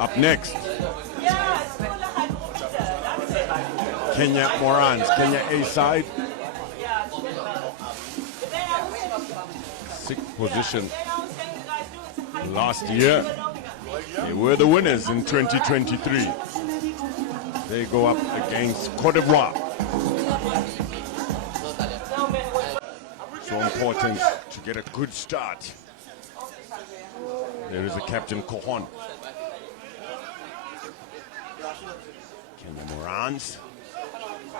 Up next, Kenya Morans, Kenya A side. 6th position last year. They were the winners in 2023. They go up against Cote d'Ivoire. So important to get a good start. There is a Captain Kohon. Kenya Morans.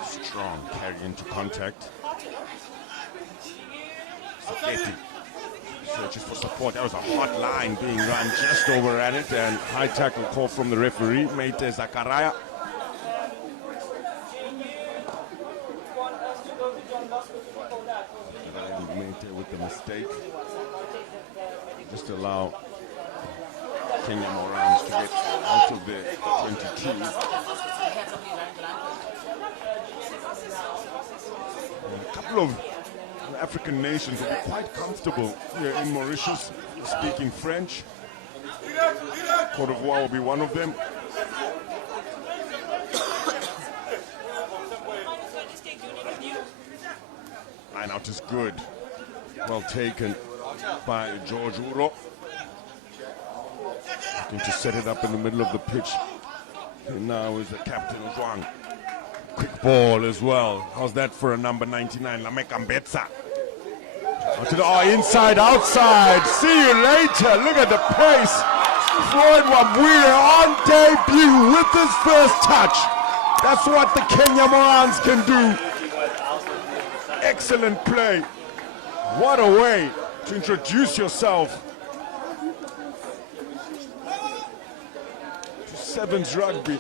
Strong carry into contact. Saketi searches for support. That was a hot line being run just over at it, and high tackle call from the referee, Mate Zakaria. Mate with the mistake. Just allow Kenya Morans to get out of the 22. And a couple of African nations will be quite comfortable here in Mauritius speaking French. Cote d'Ivoire will be one of them. Line out is good. Well taken by George Uro. Looking to set it up in the middle of the pitch. And now is the captain Zhuang. Quick ball as well. How's that for a number 99, Lameka Mbetsa? Inside, outside. See you later. Look at the pace. Floyd Wabwire on debut with his first touch. That's what the Kenya Morans can do. Excellent play. What a way to introduce yourself to Sevens rugby.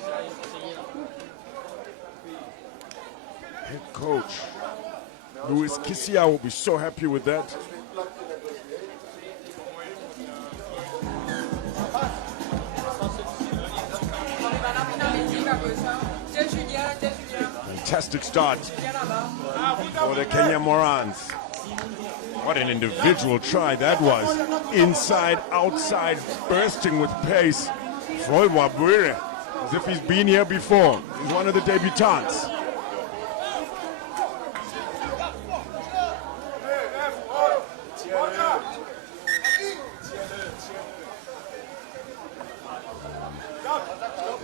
Head coach Louis Kisia will be so happy with that. Fantastic start for the Kenya Morans. What an individual try that was. Inside, outside, bursting with pace. Floyd Wabwire, as if he's been here before. He's one of the debutants.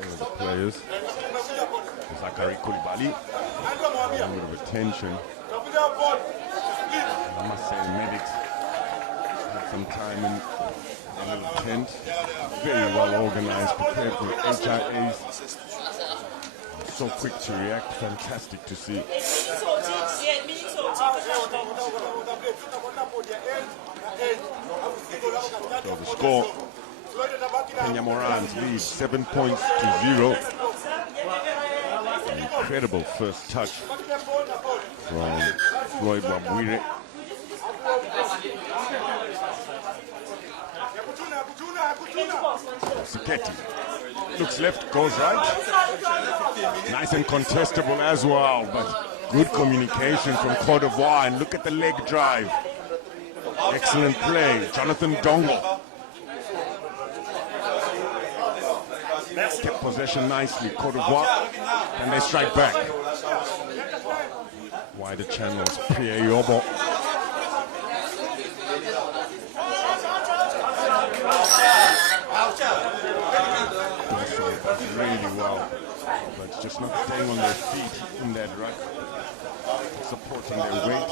There's the players. Zachary Koulibaly. A little bit of attention. I must say the medics had some time in a little tent. Very well organized, prepared for HIAs. So quick to react, fantastic to see. So the score, Kenya Morans leads 7 points to 0. An incredible first touch from Floyd Wabwire. Saketi looks left, goes right. Nice and contestable as well, but good communication from Cote d'Ivoire. And look at the leg drive. Excellent play. Jonathan Dongo kept possession nicely. Cote d'Ivoire, and they strike back. Wider channels, Pierre Yobo. Really well, but just not staying on their feet in that ruck, supporting their weight.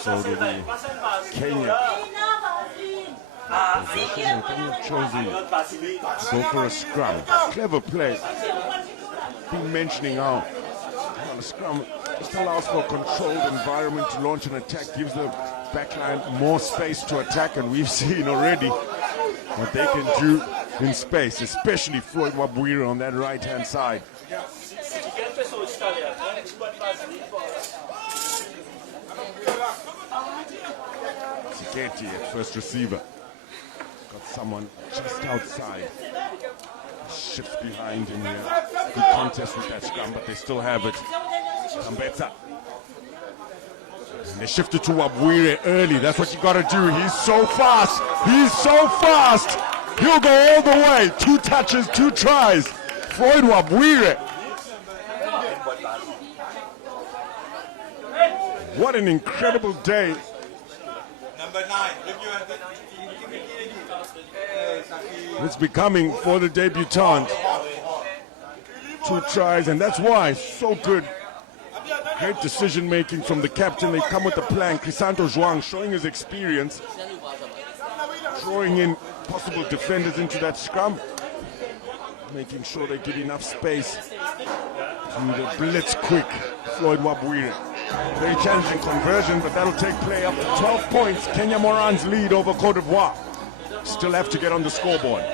So do the Kenya. Possession, and Kenya chosen to go for a scrum. Clever play. Been mentioning how a scrum just allows for a controlled environment to launch an attack, gives the backline more space to attack, and we've seen already what they can do in space, especially Floyd Wabwire on that right-hand side. Saketi at first receiver. Got someone just outside. Shifts behind him here. Good contest with that scrum, but they still have it. Kambetsa. And they shifted to Wabwire early. That's what you got to do. He's so fast. He's so fast. He'll go all the way. 2 touches, 2 tries. Floyd Wabwire. What an incredible day. Number 9. It's becoming for the debutant. 2 tries, and that's why so good. Great decision making from the captain. They come with the plan. Crisanto Zhuang showing his experience, drawing in possible defenders into that scrum, making sure they give enough space to the blitz quick Floyd Wabwire. Very challenging conversion, but that'll take play up to 12 points. Kenya Moran's lead over Cote d'Ivoire. Still have to get on the scoreboard.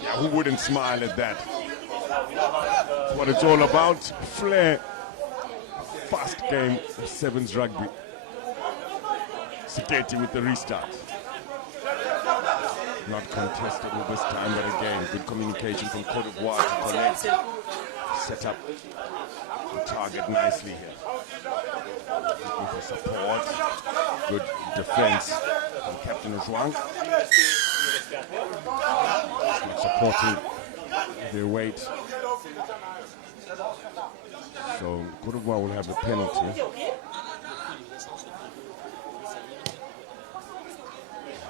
Yeah, who wouldn't smile at that? That's what it's all about. Flair. Fast game of 7s rugby. Siketi with the restart. Not contestable this time, but again, good communication from Cote d'Ivoire to connect. Set up the target nicely here. Looking for support. Good defense from Captain Zhuang. Not supporting their weight. So Cote d'Ivoire will have the penalty.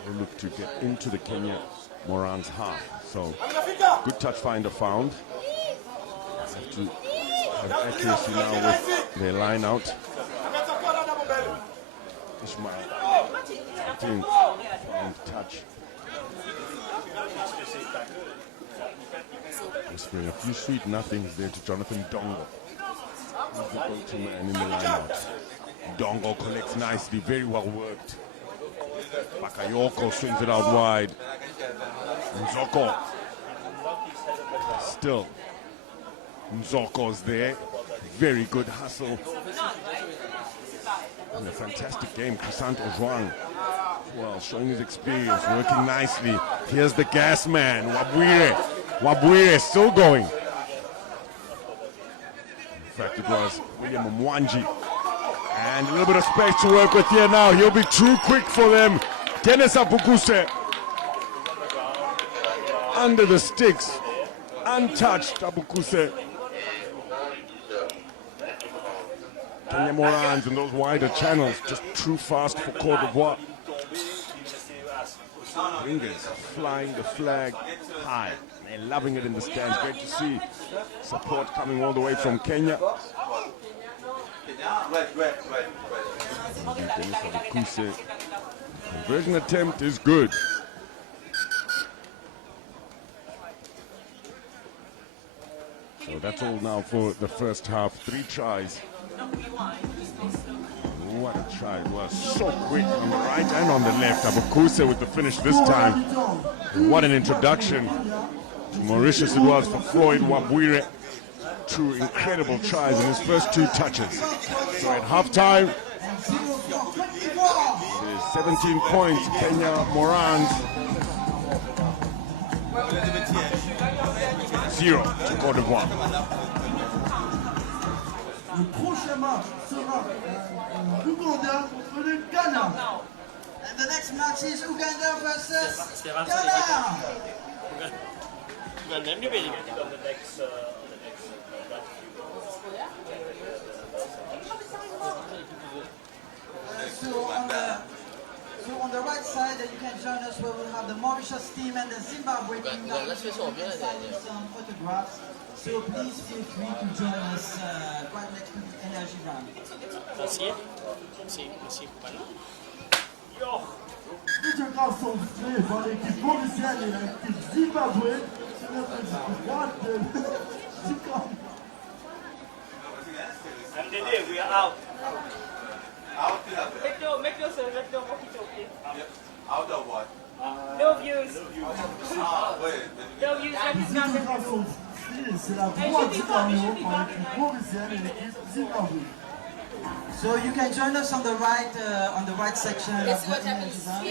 They look to get into the Kenya Moran's half. So good touch finder found. Have to have accuracy now with their line out. Ishmael found touch. Whispering a few sweet nothings there to Jonathan Dongo. He's the go-to man in the line out. Dongo collects nicely, very well worked. Bakayoko swings it out wide. Nzoko. Still. Nzoko's there. Very good hustle. And a fantastic game. Crisanto Zhuang. Well, showing his experience, working nicely. Here's the gas man, Wabwire. Wabwire still going. In fact, it was William Mwanji. And a little bit of space to work with here now. He'll be too quick for them. Dennis Abukuse. Under the sticks. Untouched, Abukuse. Kenya Morans in those wider channels. Just too fast for Cote d'Ivoire. Ringers flying the flag high. They're loving it in the stands. Great to see support coming all the way from Kenya. Conversion attempt is good. So that's all now for the first half. 3 tries. What a try. It was so quick on the right and on the left. Abukuse with the finish this time. What an introduction to Mauritius it was for Floyd Wabwire. 2 incredible tries in his first 2 touches. So at halftime, it is 17 points, Kenya Morans. 0 to Cote d'Ivoire. Le prochain match sera Uganda contre le Ghana. And the next match is Uganda versus Ghana. So on the right side, you can join us where we'll have the Mauritius team and the Zimbabwe team. Signing some photographs. So please feel free to join us right next to the energy round. Deux gars sont faits par l'équipe mauricienne et l'équipe Zimbabwe. C'est notre droite du camp. MDD, we are out. Make yourself walkie-talkie. Out of what? No views. No views. Deux gars sont faits, c'est la droite du camion par l'équipe mauricienne et l'équipe Zimbabwe. So you can join us on the right section of the energy round.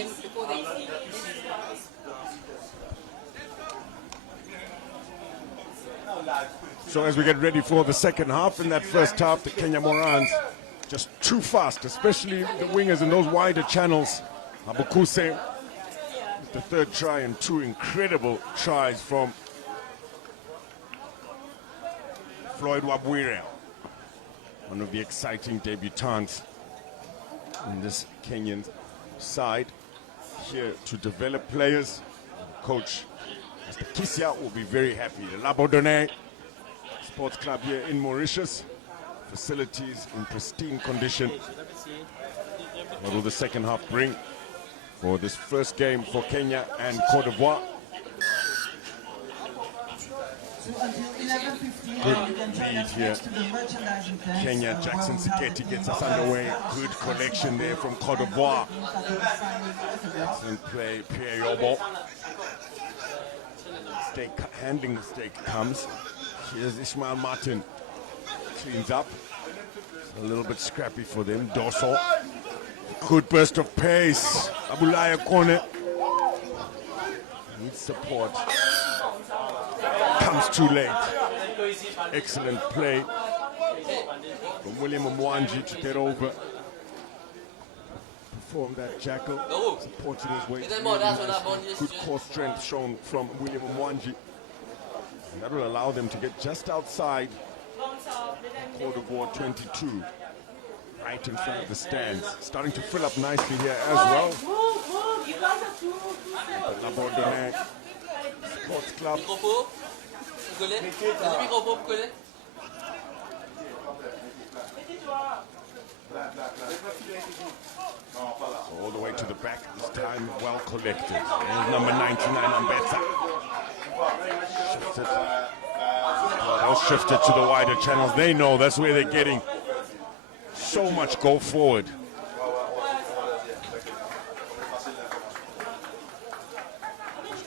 So as we get ready for the second half, in that first half, the Kenya Morans just too fast, especially the wingers in those wider channels. Abukuse, the third try and two incredible tries from Floyd Wabwire, one of the exciting debutants in this Kenyan side, here to develop players. Coach Mr. Kisia will be very happy. The Labodone Sports Club here in Mauritius, facilities in pristine condition. What will the second half bring for this first game for Kenya and Cote d'Ivoire? So until 11:15, Good you can join lead us here. next to the merchandising tent. Kenya, Jackson Siketi gets us underway. Good collection there from Cote d'Ivoire. Excellent play, Pierre Yobo. Handling mistake comes. Here's Ismail Martin. Cleans up. A little bit scrappy for them. Dosso. Good burst of pace. Abulaya Kone. Needs support. Comes too late. Excellent play from William Mwanji to get over. Perform that jackal. Supporting his weight. Good core strength shown from William Mwanji. And that will allow them to get just outside Cote d'Ivoire 22. Right in front of the stands. Starting to fill up nicely here as well. The Labordonnais Sports Club. All the way to the back this time, well collected. There's number 99, Ambetsa. Shifted. They'll shift it to the wider channels. They know that's where they're getting so much go forward.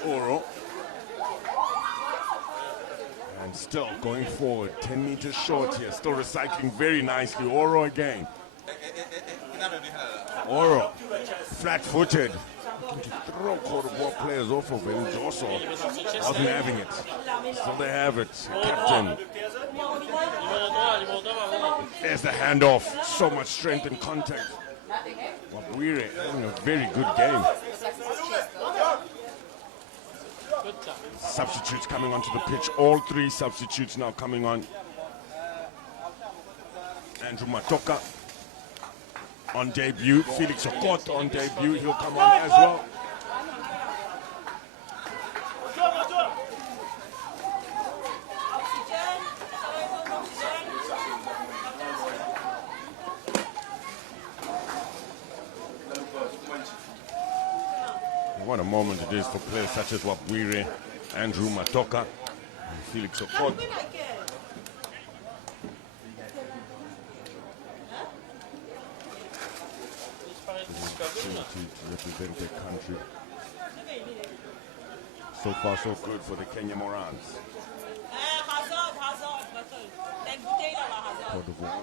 Oro. And still going forward, 10 meters short here, still recycling very nicely. Oro again. Oro, flat-footed. Looking to throw Cote d'Ivoire players off of him. Dosso wasn't having it. So they have it. Captain. There's the handoff. So much strength and contact. Wabwire having a very good game. Substitutes coming onto the pitch. All three substitutes now coming on. Andrew Matoka on debut. Felix Okot on debut. He'll come on as well. What a moment it is for players such as Wabwire, Andrew Matoka, and Felix Okot. To represent their country. So far, so good for the Kenya Morans. Cote d'Ivoire.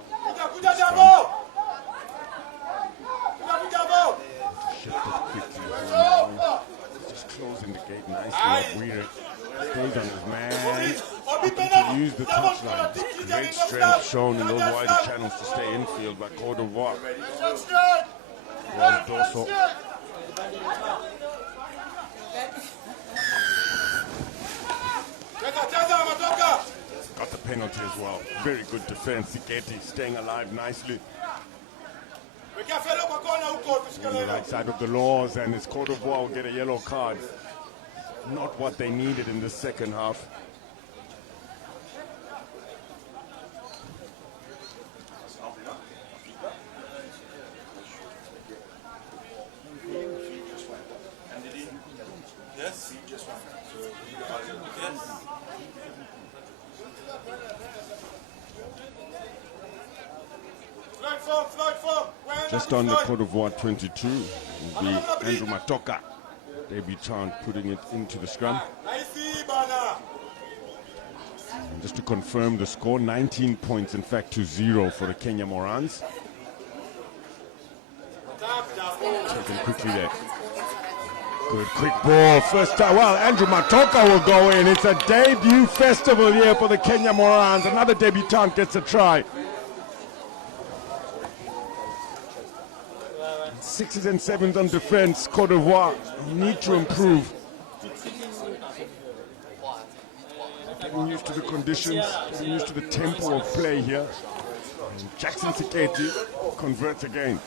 Shifted quickly. Just closing the gate nicely. Weird. Stays on his man. Looking to use the touchline. Great strength shown in those wider channels to stay infield by Cote d'Ivoire. Was Dosso. Got the penalty as well. Very good defense. Siketi staying alive nicely. On the right side of the laws, and it's Cote d'Ivoire will get a yellow card. Not what they needed in the second half. Just on the Cote d'Ivoire 22 will be Andrew Matoka, debutant, putting it into the scrum. And just to confirm the score, 19 points, in fact, to 0 for the Kenya Morans. Taken quickly there. Good quick ball, first time. Well, Andrew Matoka will go in. It's a debut festival here for the Kenya Morans. Another debutant gets a try. 6s and 7s on defense. Cote d'Ivoire need to improve. Getting used to the conditions, getting used to the tempo of play here. And Jackson Siketi converts again.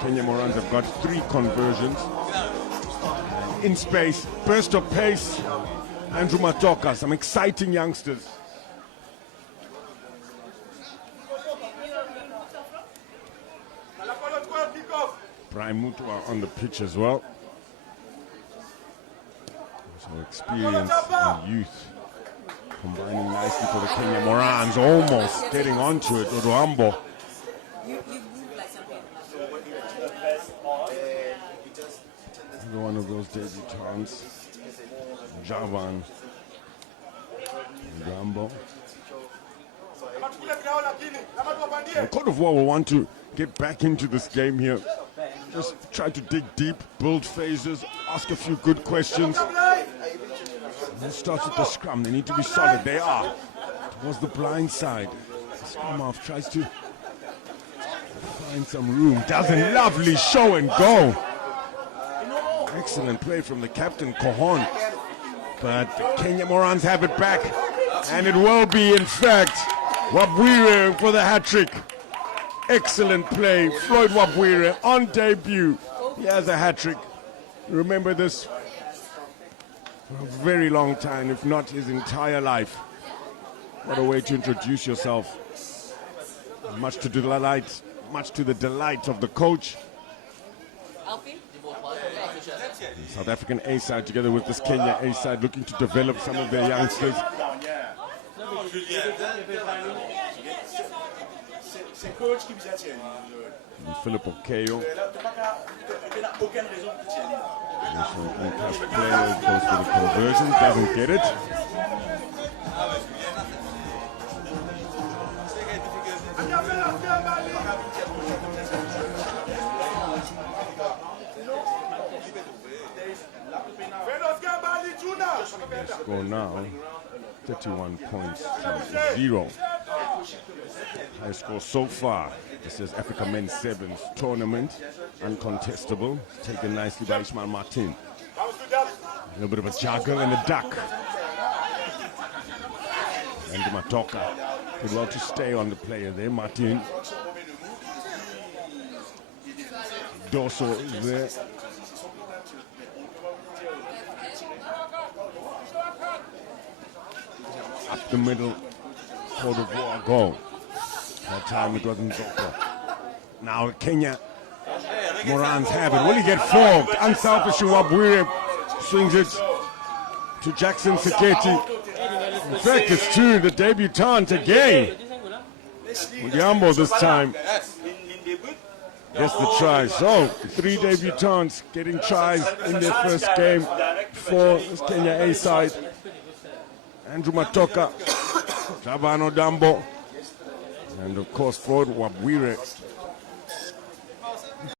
Kenya Morans have got 3 conversions. In space, burst of pace. Andrew Matoka, some exciting youngsters. Prime Mutua on the pitch as well. So experience and youth combining nicely for the Kenya Morans, almost getting onto it. Odoambo. Another one of those debutants. Javan. Rambo. And Cote d'Ivoire will want to get back into this game here. Just try to dig deep, build phases, ask a few good questions. And it starts with the scrum. They need to be solid. They are. Towards the blind side. The scrum half tries to find some room. Does a lovely show and go. Excellent play from the captain, Kohon. But the Kenya Morans have it back. And it will be, in fact, Wabwire for the hat-trick. Excellent play. Floyd Wabwire on debut. He has a hat-trick. Remember this for a very long time, if not his entire life. What a way to introduce yourself. Much to the delight of the coach. The South African A side together with this Kenya A side looking to develop some of their youngsters. Philip Okeo. Player goes for the conversion, doesn't get it. Score now 31 points to 0. High score so far. This is Africa7s tournament, uncontestable, taken nicely by Ismail Martin. A little bit of a juggle and a duck. And Matoka did well to stay on the player there. Martin. Dosso is there. Up the middle, Cote d'Ivoire goal. That time it wasn't Zoko. Now Kenya Morans have it. Will he get fogged? Unselfish Wabwire swings it to Jackson Siketi. In fact, it's to the debutant again. Mudiambo this time gets the try. So 3 debutants getting tries in their first game for this Kenya A side. Andrew Matoka, Javano Dambo, and of course Floyd Wabwire